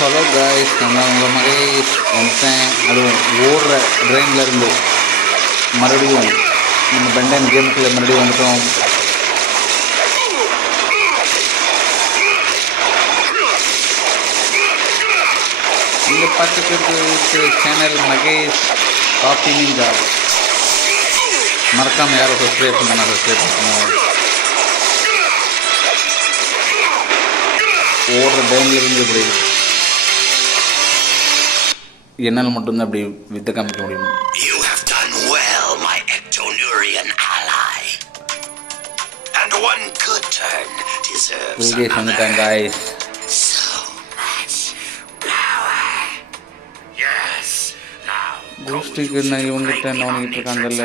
Hello guys, நான் உங்கள் மகேஷ் வந்துட்டேன். அதுவும் ஓடுற ட்ரெயினில் இருந்து மறுபடியும் நம்ம பெண்டன் கேமுக்குள்ளே மறுபடியும் வந்துட்டோம். இங்கே பார்த்துக்கிறது சேனல் மகேஷ் காஃபி நிஞ்சா. மறக்காமல் யாரும் சப்ஸ்கிரைப் பண்ணணும், சப்ஸ்கிரைப் பண்ணுவோம். ஓடுற டைமில் இருந்து இப்படி என்னால் மட்டும்தான் அப்படி வித்த காமிக்க முடியும். You have done well, my Ectonurian ally. And one good turn deserves புல்கேஷ் வந்துட்டாங்க guys. So much power. Yes, now பூஸ்டிக்கு நான் இவங்கிட்ட நோண்டிட்டு இருக்காங்கல்ல.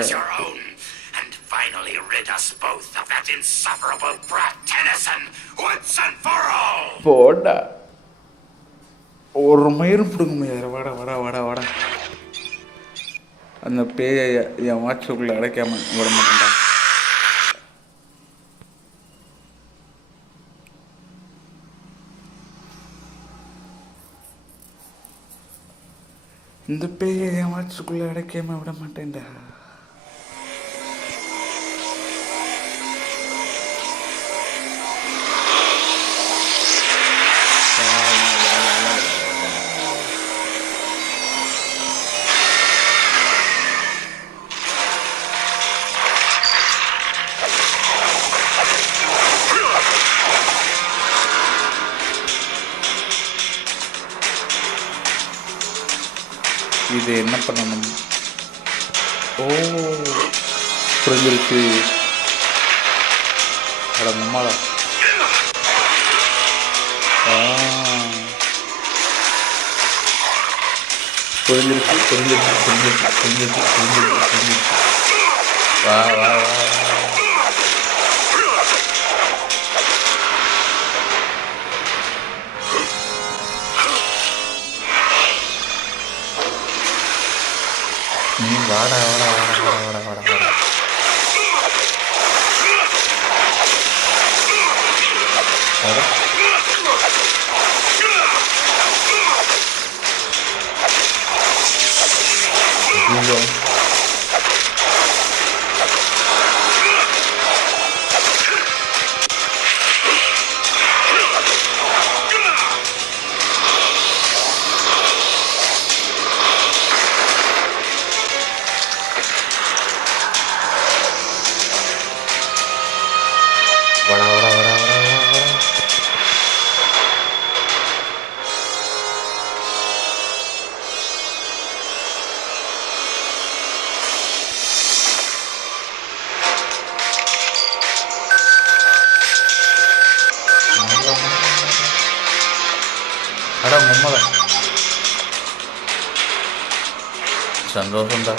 and finally rid us both of that insufferable brat Tennyson once and for all. போடா ஒரு மயிரும் பிடுங்க முடியாது. வாடா வாடா வாடா வாடா. அந்த பேயை என் வாட்சுக்குள்ளே அடைக்காம விட மாட்டேன்டா. இந்த பேயை என் வாட்சுக்குள்ளே அடைக்காம விட மாட்டேன்டா. இது என்ன பண்ணணும்? ஓ, புரிஞ்சிருச்சு. அட நம்மளா புரிஞ்சிருச்சு புரிஞ்சிருச்சு புரிஞ்சிருச்சு புரிஞ்சிருச்சு புரிஞ்சிருச்சு புரிஞ்சிருச்சு. வா வா வா. நீ வாடா வாடா வாடா வாடா வாடா வாடா வாடா. ஐயோ, வாடா வாடா வாடா வாடா வாடா வாடா. அடா மம்மதா, சந்தோஷம்டா.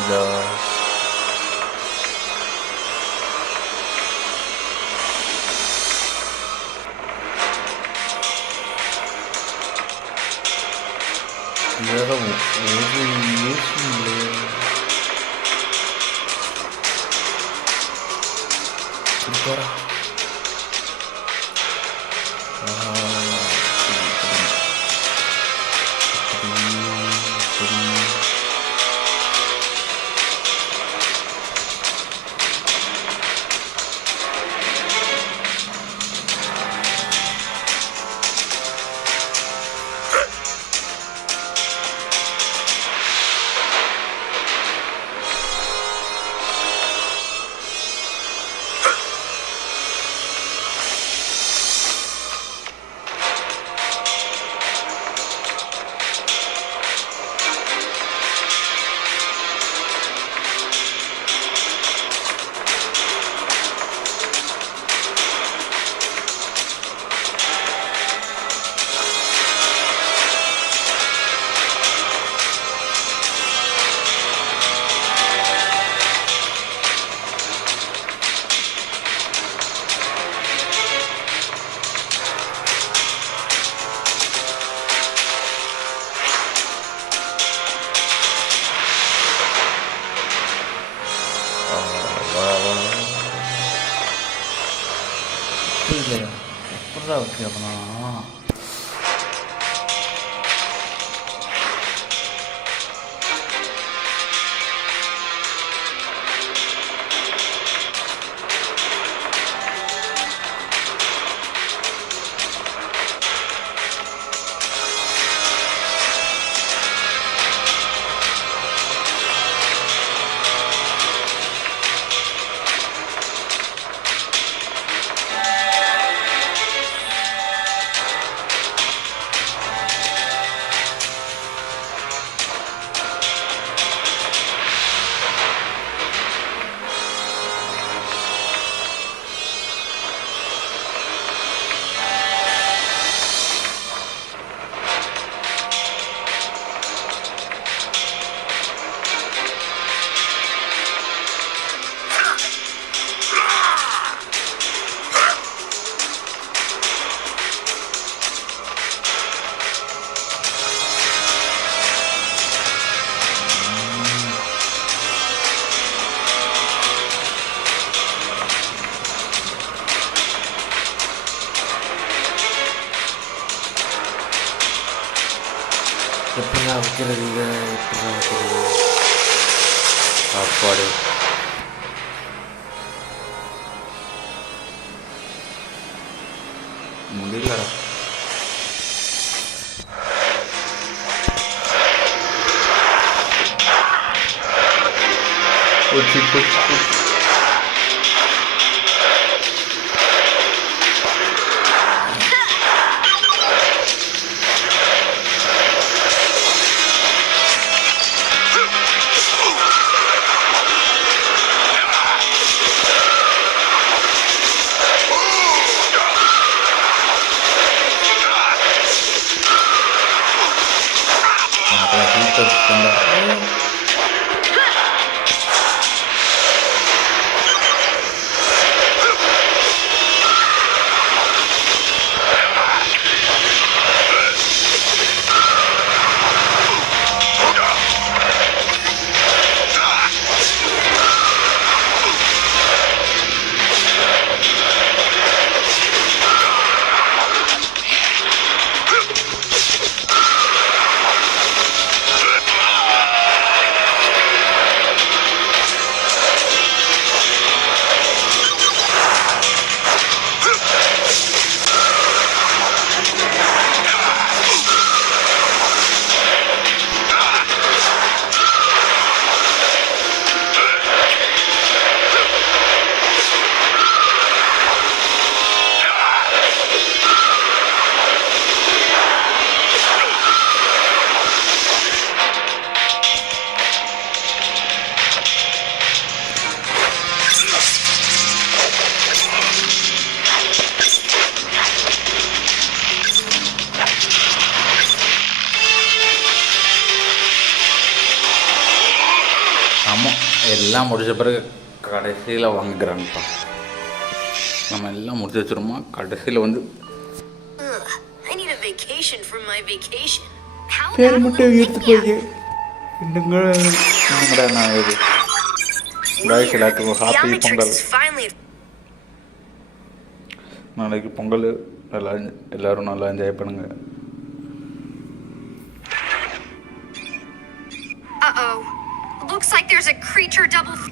இதோ இதெல்லாம் ஒரு யூஸும் இல்லையே. போடா. இல்லையா? எப்படா வெற்றி அப்பனா? எப்படியா வைக்கிறது இதை? எப்படியா வைக்கிறது? சாப்பாடு முடியலடா. போச்சு போச்சு போச்சு. ஆமாம், எல்லாம் முடிச்ச பிறகு கடைசியில் வாங்குறாங்கப்பா. நம்ம எல்லாம் முடிச்சு வச்சுருமா, கடைசியில் வந்து பேர் மட்டும் எடுத்து போய் என்னங்கடா நான் இது காய்ஸ் எல்லாத்துக்கும் ஹாப்பி பொங்கல். நாளைக்கு பொங்கல், எல்லோரும் நல்லா என்ஜாய் பண்ணுங்கள். Looks like there's a creature double.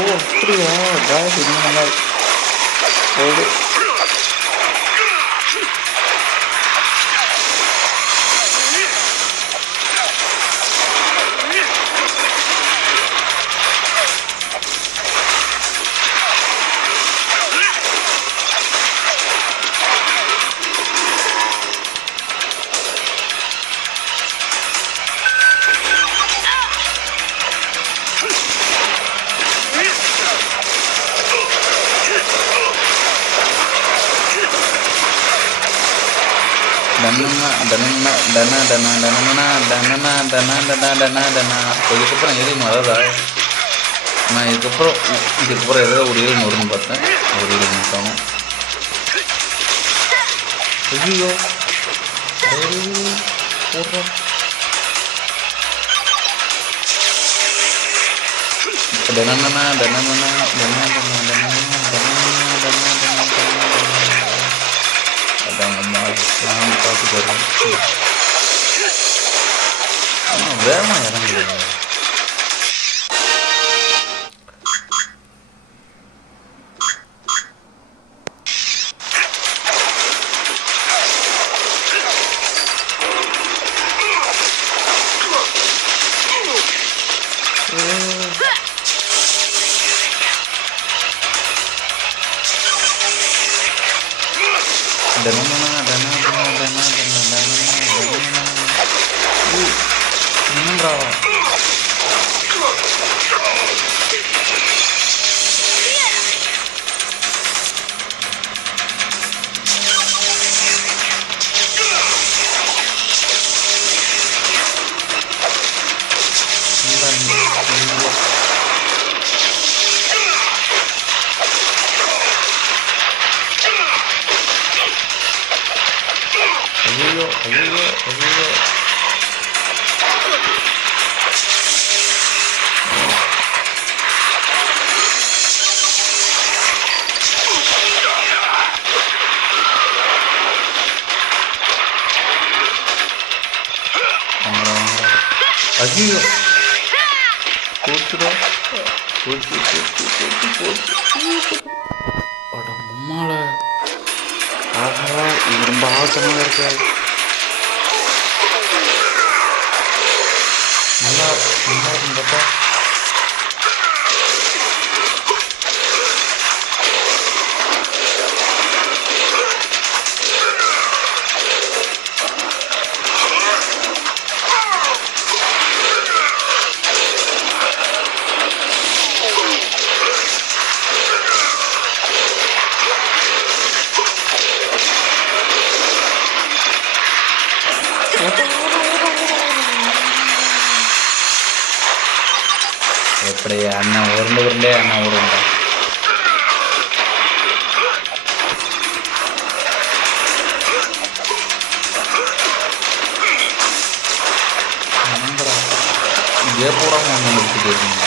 ஓ அப்படியா காய்ஸ், இன்னும் நல்லா போகுது. டனனா டனா டனா டனனா டனனா டனா டனா டனா டனா. இதுக்கப்புறம் ஏலியன் வராதா? நான் இதுக்கப்புறம் ஏதாவது ஒரு ஏலியன் வரும்னு பார்த்தேன். ஒரு ஏலியன் காணும். ஐயோ போடுறோம். டனனா டனனா டனா டனா நான் பார்த்துட்டு வரேன். வேகமாக இறங்குது. என்னன்றா ஐயோ ஐயோ ஐயோ. ஐயோ போச்சுடா. போச்சு போச்சு போச்சு போச்சு. அட அம்மால. ஆஹா இது ரொம்ப ஆசமாக இருக்காது. நல்லா நல்லா இருக்கும் பார்த்தா. எப்படி அண்ணன் உருண்டே அண்ணன் உருண்டை. இதே போடாமல் ஒன்று எடுத்துட்டு இருக்கீங்க.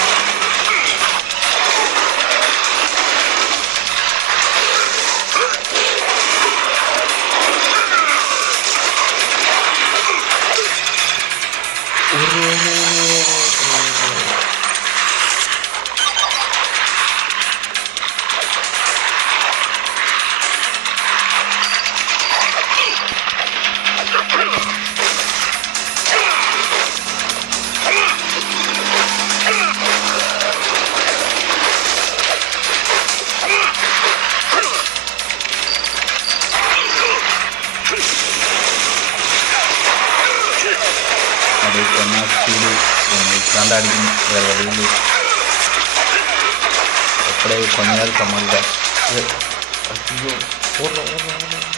தாண்டா அடிக்கணும் வேறு வழியில். அப்படியே கொஞ்ச நேரம் சமாளிக்க. ஐயோ ஓடுறோம் ஓடுறோம்.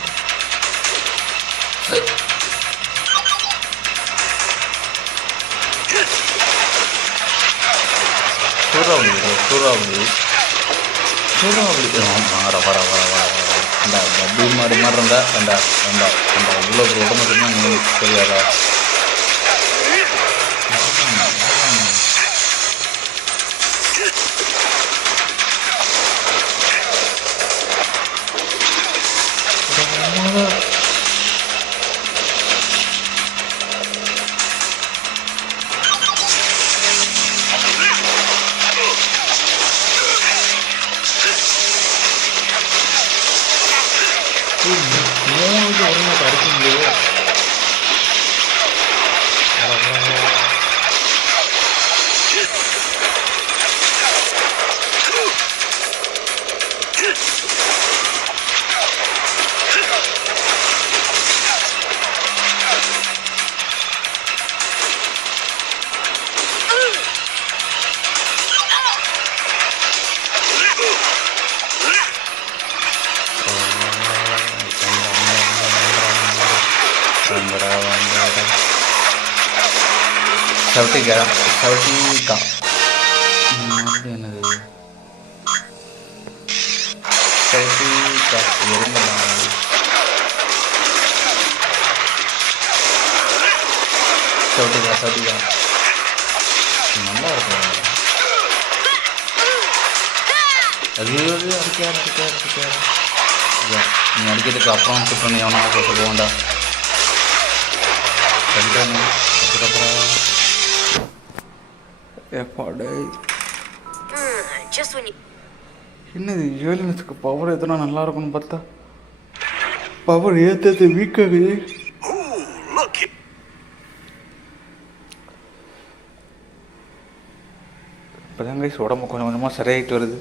சூறாவளி வர வர வர வர வர அந்த பீம் மாதிரி இருந்தால் அந்த அந்த அந்த இவ்வளோ உடம்பு எங்களுக்கு தெரியாதா? சவுட்டிக்கா சவுட்டிக்கா மறுபடியும் என்னது சவுட்டிக்கா எறும்பலா சவுட்டிக்கா நல்லா இருக்கும் அது அடிக்க நீ அடிக்கிறதுக்கு அப்புறம் சுற்றணும் எவனா சொல்லுவோண்டா எப்பாடே Just when you. என்னது ஏலியன்ஸுக்கு பவர் எத்தனை நல்லா இருக்கும்னு பார்த்தா பவர் ஏற்றது வீக்காகுது. இப்போதான் கைஸ் உடம்பு கொஞ்சம் கொஞ்சமாக சரியாயிட்டு வருது.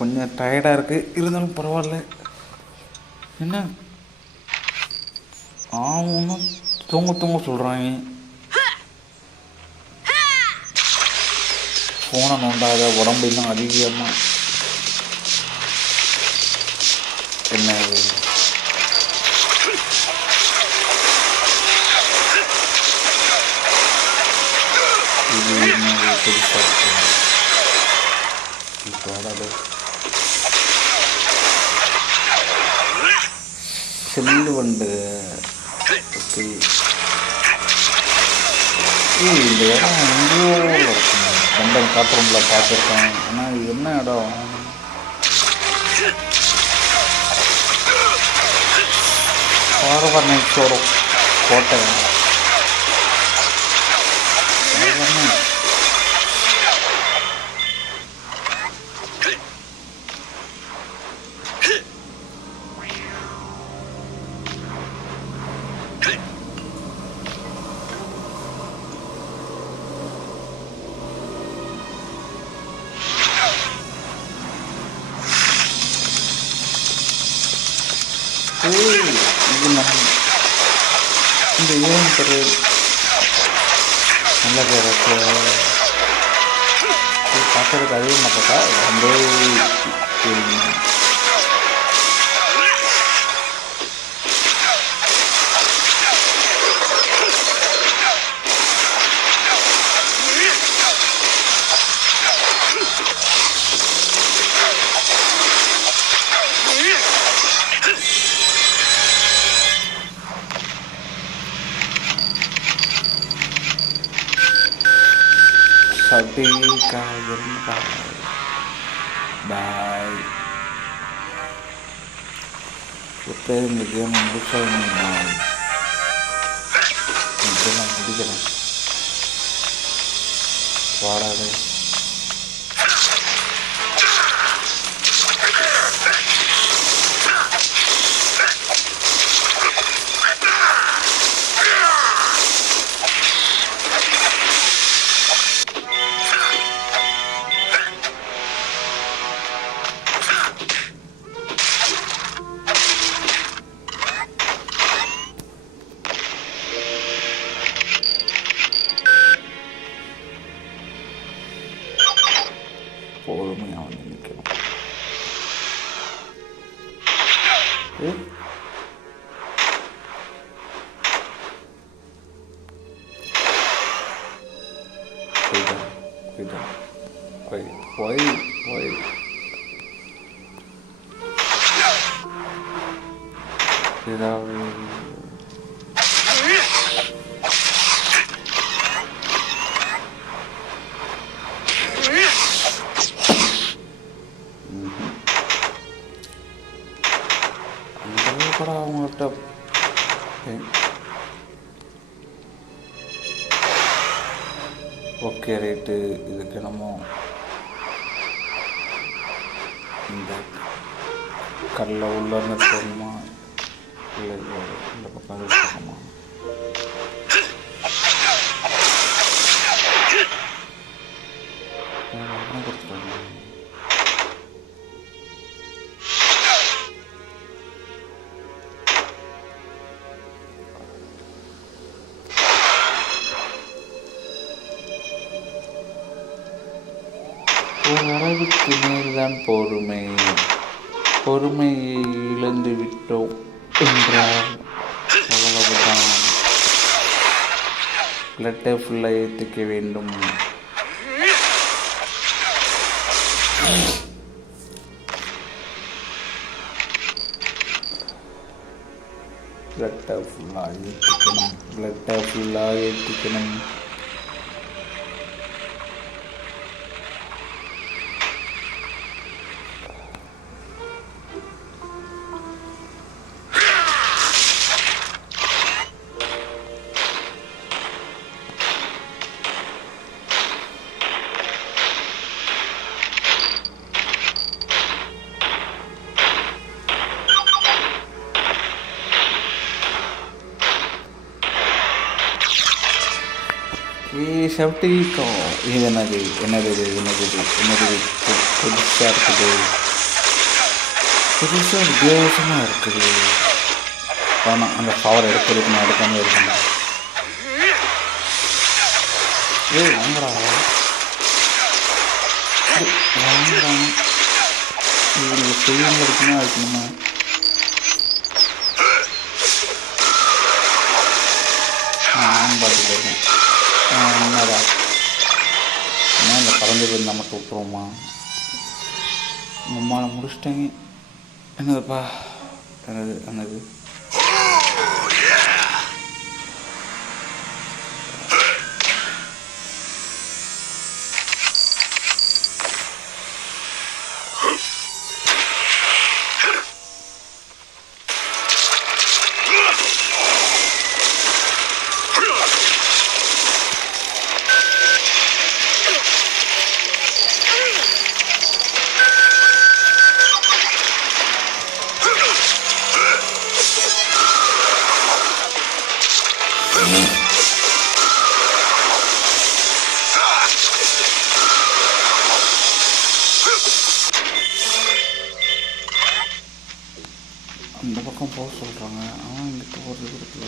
கொஞ்சம் டயர்டாக இருக்குது, இருந்தாலும் பரவாயில்ல. என்ன ஆமாம் தூங்க சொல்கிறாங்க. ஃபோனை நோண்டாத உடம்பு இன்னும் அதிகமாக என்ன இது என்ன புதுசாக இப்போ அதாவது செல்லு வண்டு. ஓகே இந்த இடம் எங்கேயோ இருக்கும். லண்டன் காட்டுறோம்ல பார்த்துருக்கேன். ஆனால் இது என்ன இடம்? பார்வர்னைட்ஸோட கோட்டை. இது இந்த ஏன் பெரு நல்ல பேர் பார்க்கறதுக்கு அதே மாட்டா ரொம்ப பாய். எப்போ இந்த கேம் முடிச்சா நான் முடிக்கிறேன். வாடாது பொறுமையாக வந்து நிற்கணும். ஏதாவது கூட அவங்கள்ட்ட ஓகே ரைட்டு. இதுக்கு நம்ம இந்த கல்லை உள்ளே போகணுமா இல்லை இந்த பக்கம் போகணுமா? கொடுத்துருவாங்க. ஒரு அளவுக்கு மேல்தான் பொறுமையை இழந்து விட்டோம் என்றால் அவ்வளவுதான். பிளட்டை ஃபுல்லாக ஏற்றிக்க வேண்டும். பிளட்டை ஃபுல்லாக ஏற்றிக்கணும். செப்டிக்கும் இது என்னது புதுசாக இருக்குது, புதுசாக வித்தியாசமாக இருக்குது. ஆனால் அந்த பவர் எடுக்கிறதுக்கு எடுக்காமல் இருக்கணும். வாங்கடா இவங்க செய்யாமல் இருக்குன்னா இருக்கணுமா? நான் பார்த்துட்டு இருக்கேன். என்னடா என்ன இந்த கலந்து போய் நம்ம விட்டுருவோமா? அம்மாவை முடிச்சிட்டேங்க. என்னதுப்பா என்னது அந்த பக்கம் போக சொல்கிறாங்க. அவன் இங்கிட்ட போகிறது இருக்குல்ல.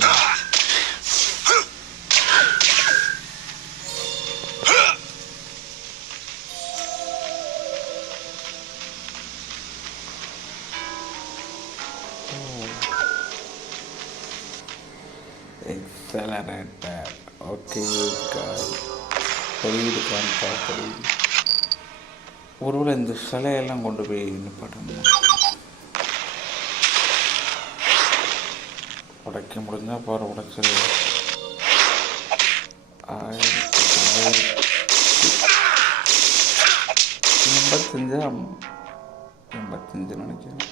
எக்ஸலரேட்டர். ஓகே புரியுதுக்கான்னு பார்ப்பது. ஒருவேளை இந்த சிலையெல்லாம் கொண்டு போய் நிப்பாட்டணும். உடைக்க முடிஞ்சால் பாரு உடைச்சிரு. 85 நினைக்கிறேன்.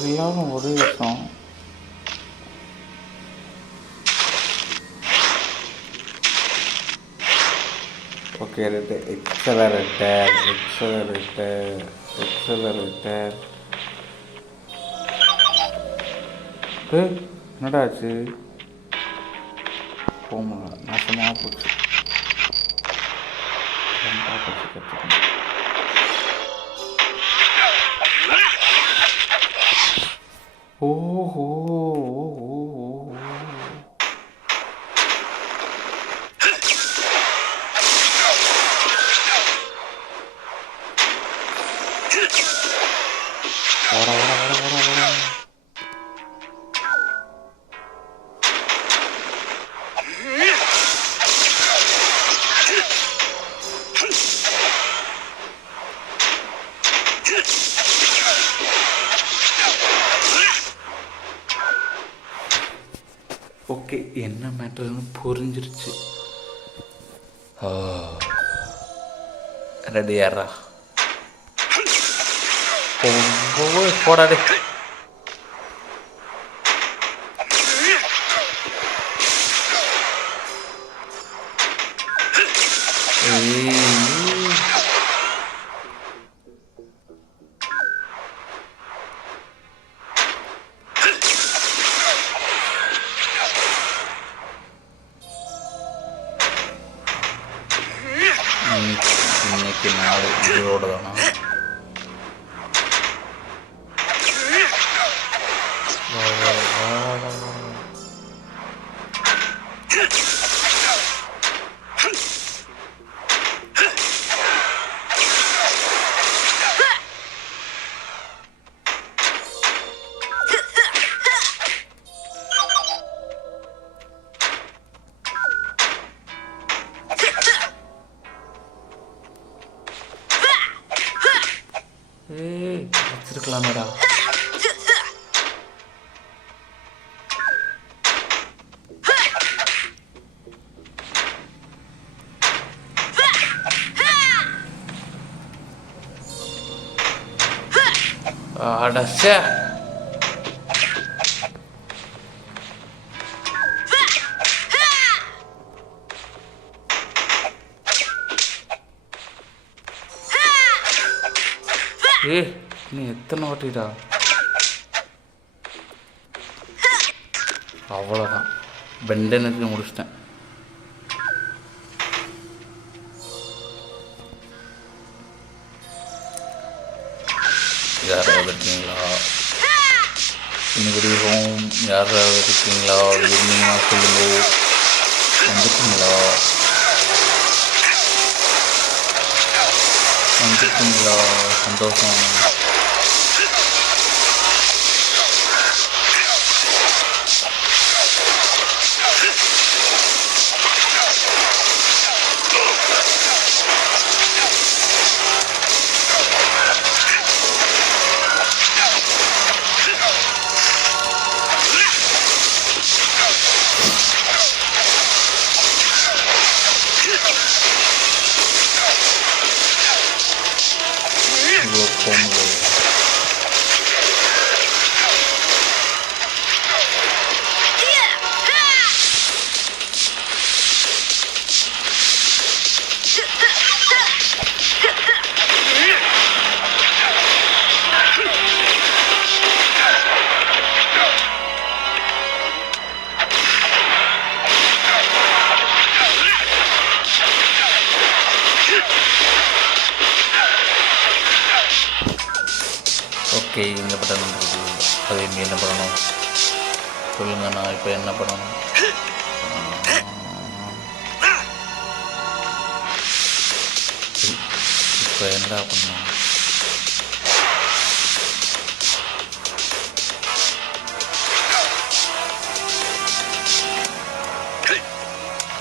எல்லாரும் ஒரே வருஷம். Okay right. எக்ஸலரேட்டர். என்னடா ஆச்சு? போகல, நாசமாக போச்சு. கற்றுக்கணும். ஓஹோ வர ஓகே, என்ன மேட்டர்னு புரிஞ்சிருச்சு. ரெடியாரா? போடாதே. இன்னைக்கு நாள் இதோட தானா? அடச்சே. நீ எத்தனை வாட்டிடா? அவ்வளோதான், பெண்டனுக்கு முடிச்சிட்டேன். யாராவது இருக்கீங்களா? இன்னைக்கு ஹோம் யாராவது இருக்கீங்களா? இருந்தீங்கன்னா சொல்லுங்க. வந்துட்டீங்களா? வந்துட்டீங்களா? சந்தோஷம். ஓகே, இந்த பட்டன் இருக்குது. அது இங்கே என்ன பண்ணணும் சொல்லுங்கள். நான் இப்போ என்ன பண்ணணும்? இப்போ என்ன பண்ணணும்?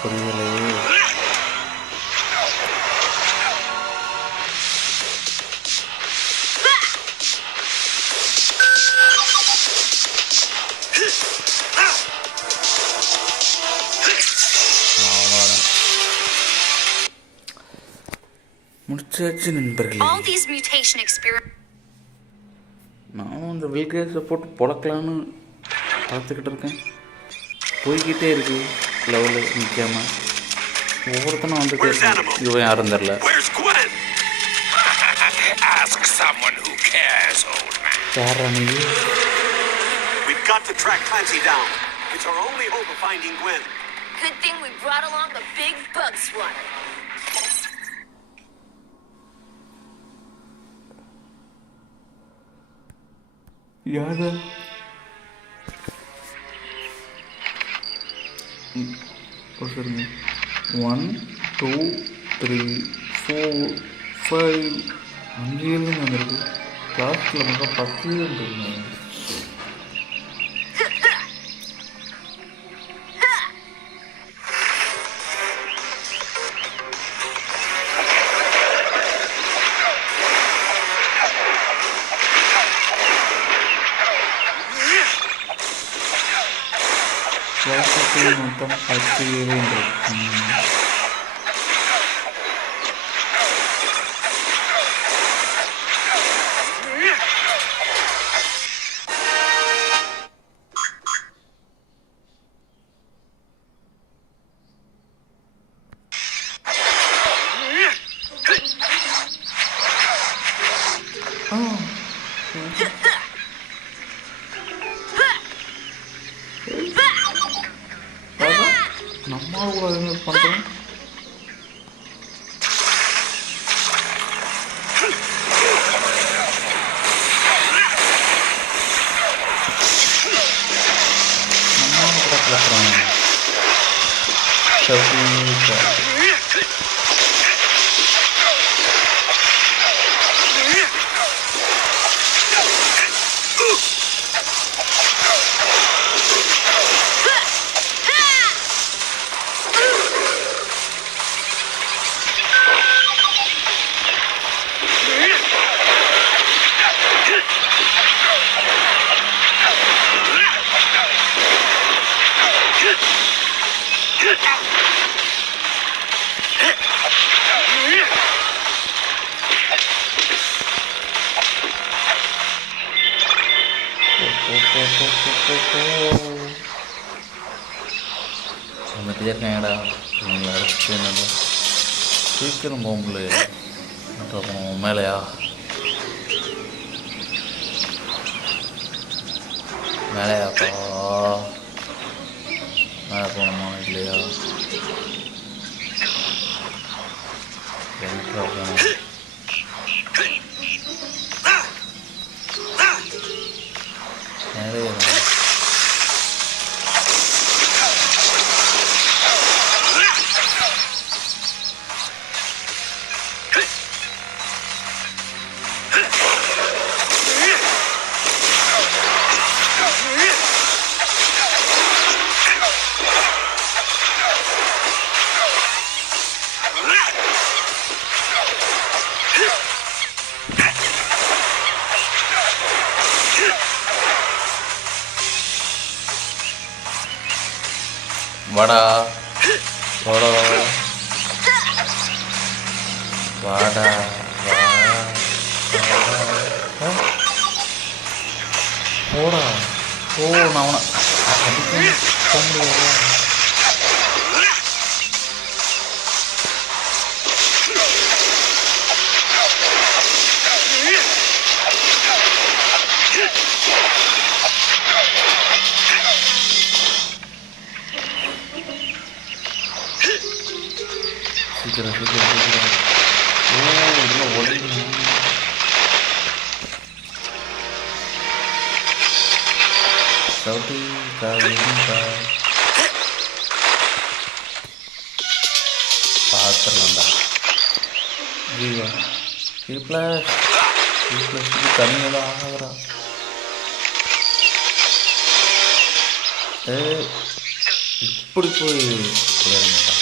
புரியலையே. முடிச்சாச்சு நண்பர்களே. All these mutation experiments. நானும் இந்த வீல்கேஸை போட்டு பொழக்கலான்னு பார்த்துக்கிட்டு இருக்கேன். போய்கிட்டே இருக்கு லெவலு நிற்காம. ஒவ்வொருத்தனும் வந்து இவன் யாரும் தெரில. யாரா நீ? We've got to track Clancy down. It's our only hope of finding Gwen. Good thing we brought along the big bug swatter. யாரு? சொல்லுங்க. 1 2 3 4 5 அங்கேயிருந்து வந்துருக்கு. கிளாஸில் மட்டும் 10 இருக்குங்க. கிளாஸில் மொத்தம் 10 இருக்கு. நம்மளால கூட அது மாதிரி பண்ணுறோம். நம்மளால கூட கலப்புறாங்க. வந்துட்டே இருக்காங்கடா இவங்களை அடிச்சுட்டு என்னது சீக்கிரம் போக முடியல மேலையா மேலையாப்பா மேலே போகணுமா இல்லையா என்ட்ரா போகணும் மேலே வாடா வாடா வாடா போடா ஓ நான் அவனை அடிக்க போக முடியாது சீக்கிரம் சீக்கிரம் சீக்கிரம் ஓ இல்லை உடனே சவுட்டி பார்த்துடலாம்டா ஜீவா +++ தண்ணியெல்லாம் ஆகிறா இப்படி போய் சரிங்கடா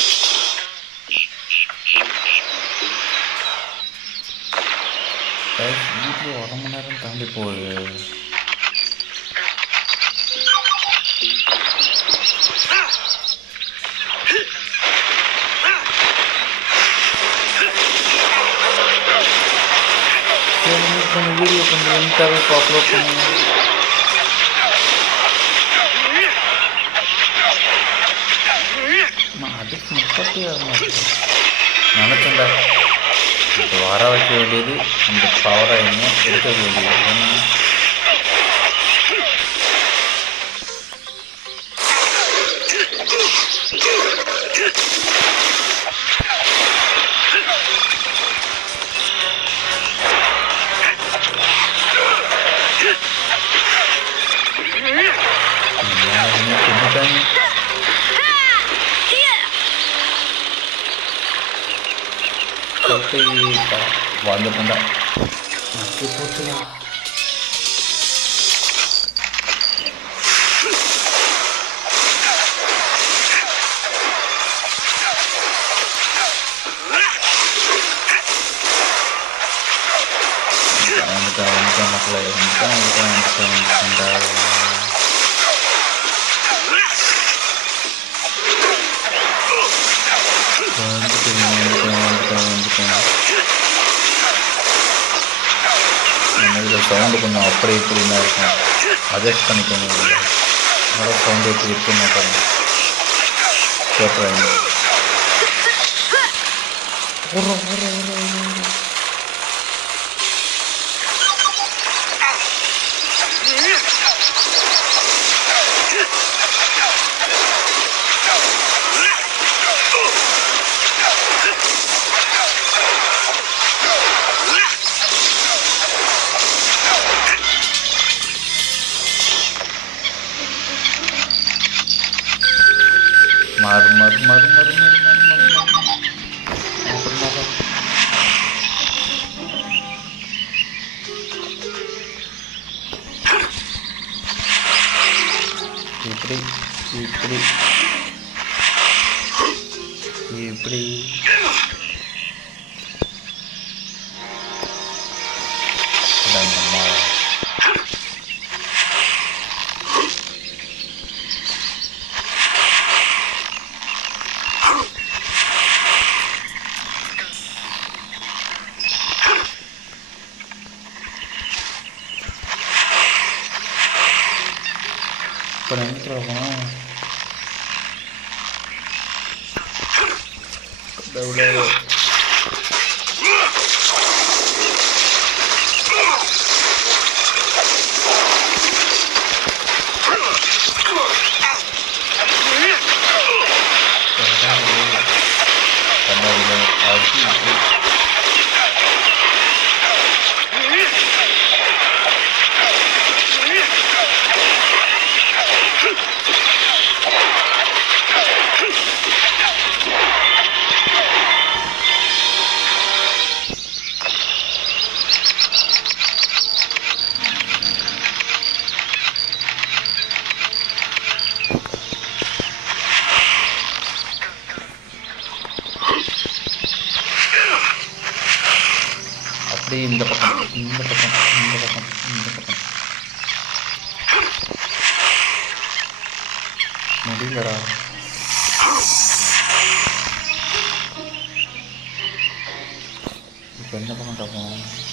வீட்டில் 1/2 மணி நேரம் தாண்டி போகுது கொஞ்சம் வீடியோ கொஞ்சம் லிங்காகவே இப்போ அப்லோட் பண்ணுங்க நான் அதுக்கு 36 மாதம் நினச்சேன்டா இப்போ வர வைக்க வேண்டியது அந்த பவரை என்ன எடுக்க வேண்டியது ஏன்னா வந்துட்டா போச்சுடா வந்துட்டேன் மக்களை வந்துட்டேன்டா இதில் சவுண்டு கொஞ்சம் அப்படி இப்படின்னா இருக்கும் அட்ஜஸ்ட் பண்ணிக்கோங்க அதனால சவுண்டு எப்படி இருக்க மாட்டாங்க கேட்குறாங்க மாறு மாறு மாறு மாறு மாறு மாறு மாறு மாறு இப்படி இப்படி இப்படி udah. Di இந்த பக்கம் முடியலடா. இப்போ என்ன பக்கம் பார்ப்போம்.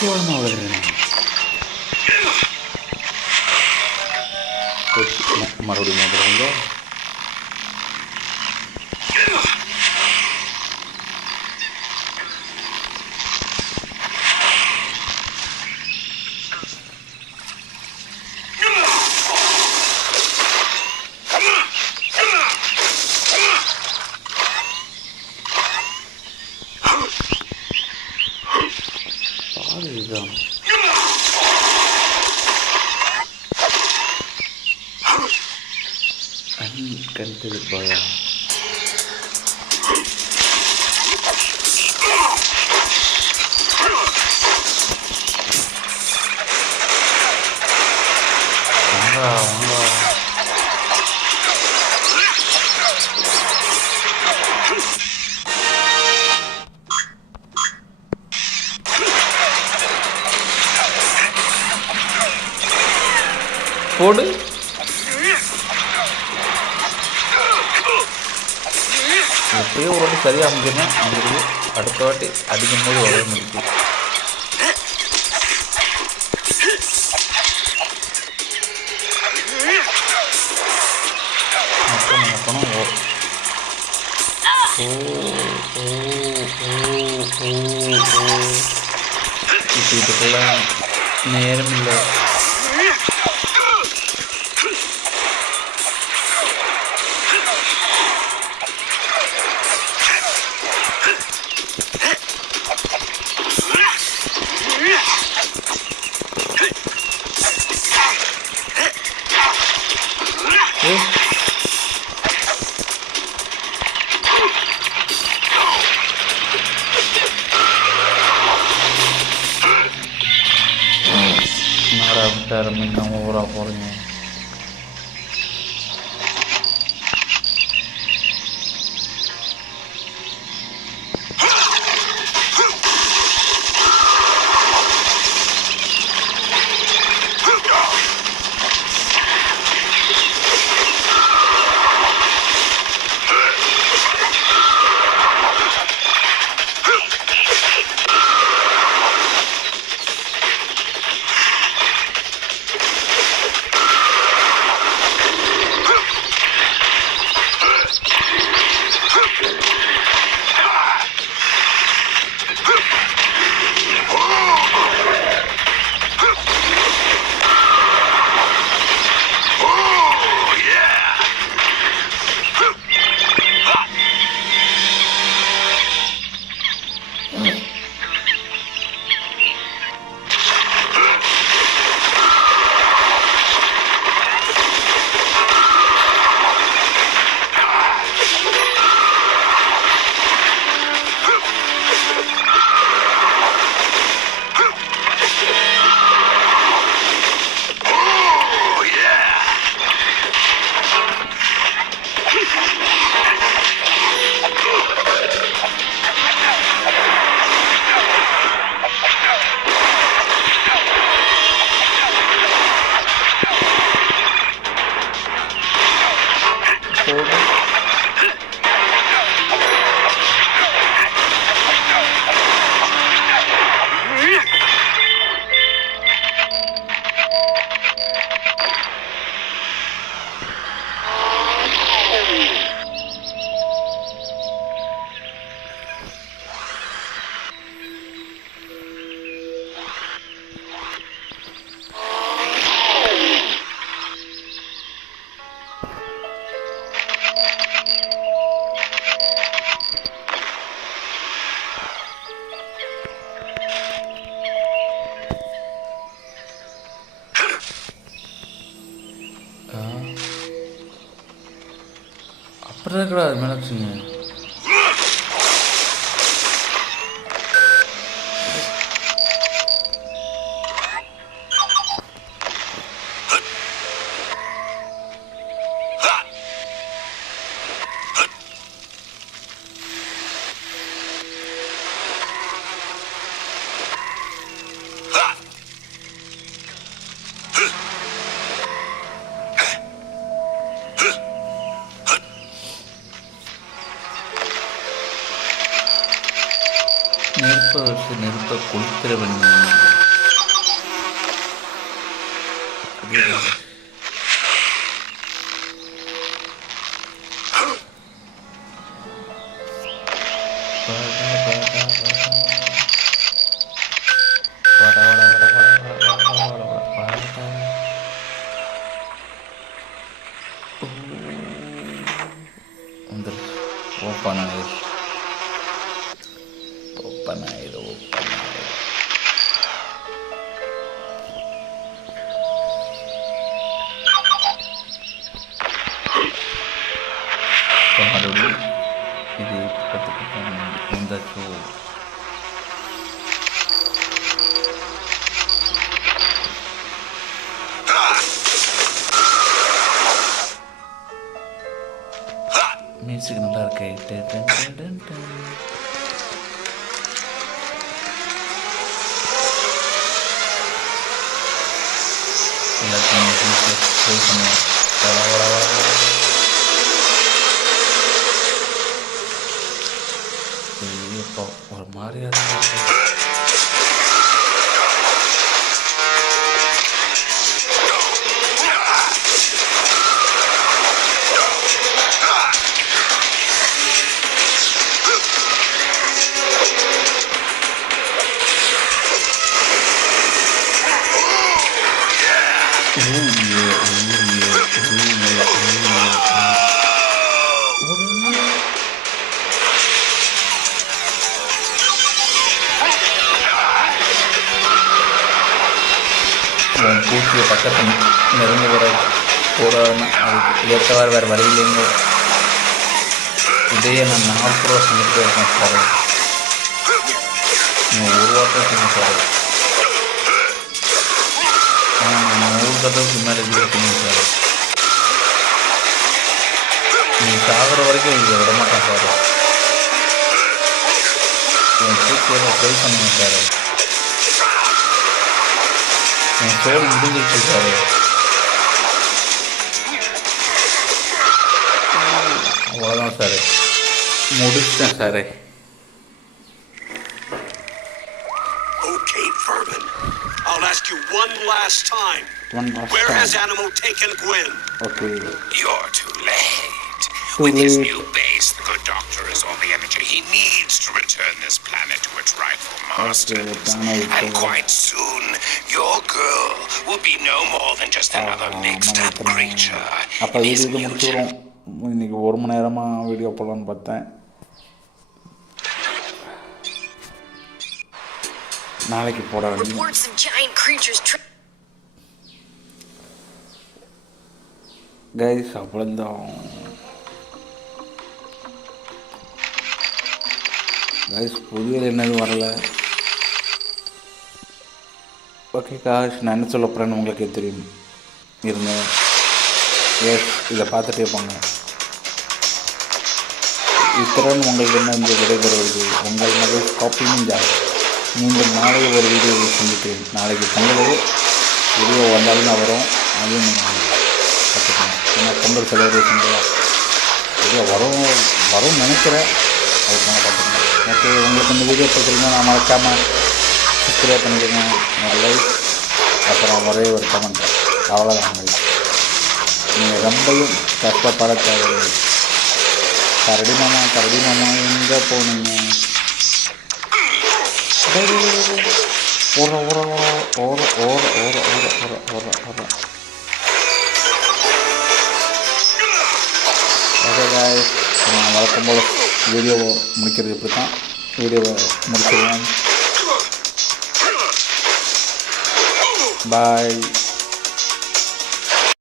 கேவலமாக வளர்கிறேன். மறுபடியும் முதல்ல இதுதான். Uncontrolled boya. போடு. எப்படியோ ஒரு வாட்டி சரியாக அமைக்கணும். அமைக்கிறது அடுத்த வாட்டி அடிக்கும் போது வர முடியுது. அப்புறம் நம்ம பணம் இப்போ இதுக்கெல்லாம் நேரம் இல்லை. Nara minang ora-oranya. அப்புறம் இருக்கடா அது மேலே வச்சுங்க. நெருப்பை வச்சு நெருப்பை கொளுத்துறவன். ஓப்பன் ஆயிரு ஓப்பன் ஆயிரு ஓப்பன் ஆயிரு. மறுபடியும் இது பக்கத்துக்கு வந்தாச்சோ. மியூசிக் நல்லா இருக்கு. எல்லாத்தையும் ட்ரை பண்ணுவோம். இப்போ ஒரு மாதிரியாக பூச்சியை பக்கத்தில் நெருங்க போகிறான்னு அதுக்கு ஏற்றவாறு வேறு வழி இல்லைங்க. இதையே நான் 40 ரூபா செஞ்சுட்டு இருக்கேன் சார். நீங்கள் ஒரு வாரம் செஞ்சு சார். நான் 100 தடவைக்கு மேலே வீடியோ பண்ணி சார். நீங்கள் சாகிற வரைக்கும் இதை விட மாட்டேன் சார். என் பூச்சியை ட்ரை பண்ணுங்க சார். என் சோறு முடிஞ்சிருச்சு சார். அவ்வளோதான் சார், முடிச்சிட்டேன் sir. Okay, Furman. I'll ask you one last time. Where has Animo taken Gwen? Okay. You're too late. With his new base, the good doctor has all the energy he needs to return this planet to its rightful masters. And quite soon, your girl will be no more than just another mixed-up creature. அப்போ video முடிச்சுக்கிறோம். இன்றைக்கி 1 மணி நேரமாக video போடலான்னு பார்த்தேன். நாளைக்கு போட வேண்டும். Guys அவ்வளோதான் guys, புதிய என்னது வரல. ஓகே காஷ், நான் என்ன சொல்ல போகிறேன்னு உங்களுக்கே தெரியும். இருங்க, எஸ், இதை பார்த்துட்டே போங்க. இத்துடன் உங்களிடம் இந்த விடைபெறுவது உங்கள் மகள் காப்பியும் ஜார். மீண்டும் நாளைக்கு ஒரு வீடியோ சந்திக்கிறேன். நாளைக்கு பொங்கல் வீடியோ வந்தாலும் தான் வரும். அதையும் நீங்கள் பார்த்துக்கணும். ஏன்னா பொங்கல் செலிப்ரேஷன் வீடியோ வரும்னு நினைக்கிறேன். அதுக்காக பார்த்துக்கணும். ஓகே, உங்களுக்கு இந்த வீடியோ பார்க்குறீங்கன்னா நான் மறக்காமல் சப்ஸ்கிரைப் பண்ணிக்கோங்க. ஒரு லைக், அப்புறம் ஒரே ஒரு கமெண்ட், அவ்வளோதான். நீங்கள் ரொம்பவும் கஷ்டப்பட தேவையில்லை. கரடி மாமா எங்கே போனீங்க? ஓகே காய்ஸ், நான் வழக்கம் போல் வீடியோவை முடிக்கிறது இப்படி தான். வீடியோவை முடிச்சிடுவேன். பாய்.